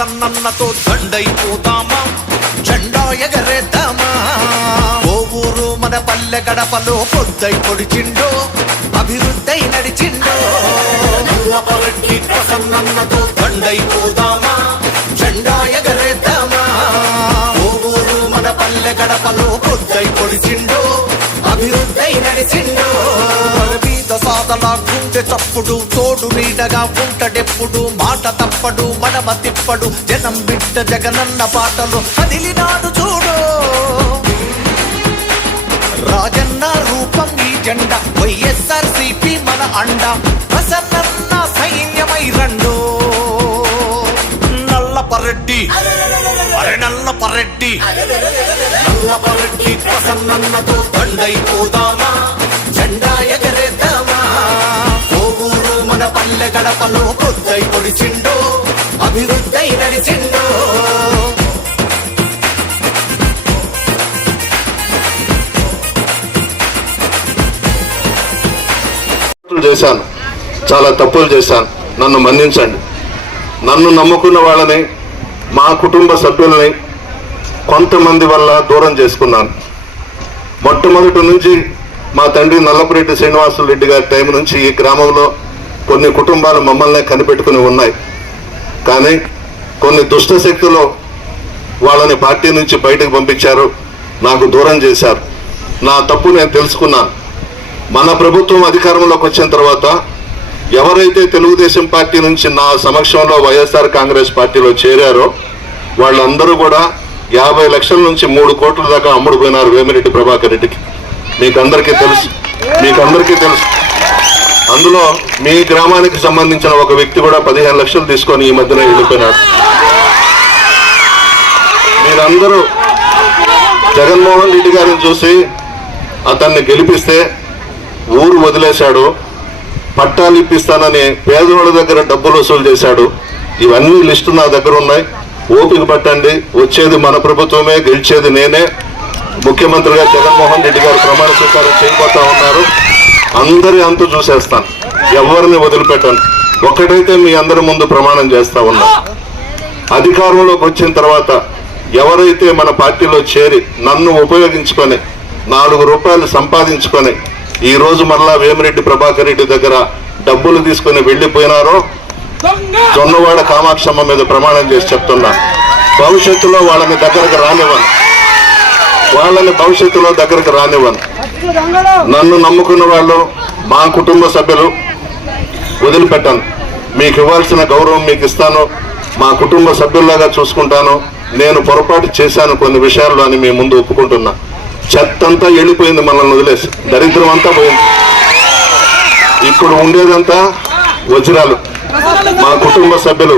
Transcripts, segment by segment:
ప్రసన్నన్నతో దండైపోతామా, జెండా ఎగరేద్దామా. ఓ ఊరు మన పల్లె గడపలో పొద్దై పొడిచిండో, అభివృద్ధి నడిచిండో. నల్లపరెడ్డి ప్రసన్నన్నతో దండైపోదామా, జెండా ఎగరేద్దామా. ఓ ఊరు మన పల్లె గడపలో పొద్దై పొడిచిండో, అభివృద్ధి నడిచిండో. సాదల గుండె చప్పుడు, తోడు నీడగా ఉంటడెప్పుడు, మాట తప్పడు మడమ తిప్పడు, జనం బిడ్డ జగనన్న పాటలు కదిలినాడు చూడు. రాజన్న రూపం ఈ జెండా, వైఎస్ఆర్సీపీ మన అండ, ప్రసన్నన్న సైన్యమై రండు. నల్లపరెడ్డి అరే నల్లపరెడ్డి, నల్లపరెడ్డి ప్రసన్నన్నతో దండైపోదామా, జెండా ఎగరేద్దామా. ఓ ఊరు మన పల్లె గడపలో పొద్దై పొడిచిండో, అభివృద్ధి నడిచిండో. చేశాను, చాలా తప్పులు చేశాను, నన్ను మన్నించండి. నన్ను నమ్ముకున్న వాళ్ళని, మా కుటుంబ సభ్యులని కొంతమంది వల్ల దూరం చేసుకున్నాను. మొట్టమొదటి నుంచి మా తండ్రి నల్లపరెడ్డి శ్రీనివాసులు రెడ్డి గారి టైం నుంచి ఈ గ్రామంలో కొన్ని కుటుంబాలు మమ్మల్ని కనిపెట్టుకుని ఉన్నాయి. కానీ కొన్ని దుష్ట శక్తులు వాళ్ళని పార్టీ నుంచి బయటకు పంపించారు, నాకు దూరం చేశారు. నా తప్పు నేను తెలుసుకున్నాను. మన ప్రభుత్వం అధికారంలోకి వచ్చిన తర్వాత ఎవరైతే తెలుగుదేశం పార్టీ నుంచి నా సమక్షంలో వైఎస్ఆర్ కాంగ్రెస్ పార్టీలో చేరారో వాళ్ళందరూ కూడా 50 లక్షల నుంచి 3 కోట్ల దాకా అమ్ముడుపోయినారు వేమిరెడ్డి ప్రభాకర్ రెడ్డికి. మీకు అందరికీ తెలుసు. అందులో మీ గ్రామానికి సంబంధించిన ఒక వ్యక్తి కూడా 15 లక్షలు తీసుకొని ఈ మధ్యన వెళ్ళిపోయినాడు. మీరందరూ జగన్మోహన్ రెడ్డి గారిని చూసి అతన్ని గెలిపిస్తే ఊరు వదిలేశాడు, పట్టాలు ఇప్పిస్తానని పేదవాళ్ళ దగ్గర డబ్బులు వసూలు చేశాడు. ఇవన్నీ లిస్టు నా దగ్గర ఉన్నాయి, ఓపిక పట్టండి. వచ్చేది మన ప్రభుత్వమే, గెలిచేది నేనే. ముఖ్యమంత్రిగా జగన్మోహన్ రెడ్డి గారు ప్రమాణ స్వీకారం చేయబోతా ఉన్నారు. అందరి అంతు చూసేస్తాను, ఎవరిని వదిలిపెట్టాను. ఒక్కటైతే మీ అందరి ముందు ప్రమాణం చేస్తా ఉన్నా, అధికారంలోకి వచ్చిన తర్వాత ఎవరైతే మన పార్టీలో చేరి నన్ను ఉపయోగించుకొని 4 రూపాయలు సంపాదించుకొని ఈ రోజు మరలా వేమిరెడ్డి ప్రభాకర్ రెడ్డి దగ్గర డబ్బులు తీసుకుని వెళ్ళిపోయినారో జొన్నవాడ కామాక్షమ్మ మీద ప్రమాణం చేసి చెప్తున్నా, భవిష్యత్తులో వాళ్ళని దగ్గరకు రానివ్వను. నన్ను నమ్ముకున్న వాళ్ళు, మా కుటుంబ సభ్యులు వదిలిపెట్టాను. మీకు ఇవ్వాల్సిన గౌరవం మీకు ఇస్తాను, మా కుటుంబ సభ్యుల్లాగా చూసుకుంటాను. నేను పొరపాటు చేశాను కొన్ని విషయాల్లో అని మీ ముందు ఒప్పుకుంటున్నా. చెత్తంతా వెళ్ళిపోయింది, మనల్ని వదిలేసి దరిద్రం అంతా పోయింది. ఇప్పుడు ఉండేదంతా వజ్రాలు. మా కుటుంబ సభ్యులు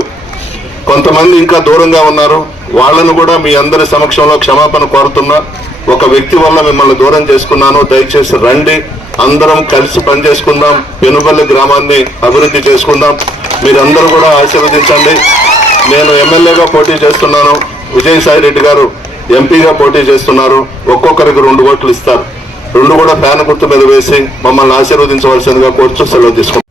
కొంతమంది ఇంకా దూరంగా ఉన్నారు, వాళ్ళను కూడా మీ అందరి సమక్షంలో క్షమాపణ కోరుతున్నా. ఒక వ్యక్తి వల్ల మిమ్మల్ని దూరం చేసుకున్నాను, దయచేసి రండి, అందరం కలిసి పనిచేసుకుందాం, పెనుబల్లి గ్రామాన్ని అభివృద్ధి చేసుకుందాం. మీరందరూ కూడా ఆశీర్వదించండి. నేను ఎమ్మెల్యేగా పోటీ చేస్తున్నాను, విజయసాయి రెడ్డి గారు ఎంపీగా పోటీ చేస్తున్నారు. ఒక్కొక్కరికి 2 ఓట్లు ఇస్తారు. 2 కూడా ఫ్యాన్ గుర్తు మీద వేసి మమ్మల్ని ఆశీర్వదించవలసిందిగా కోరుచు సెలవు తీసుకుంటాం.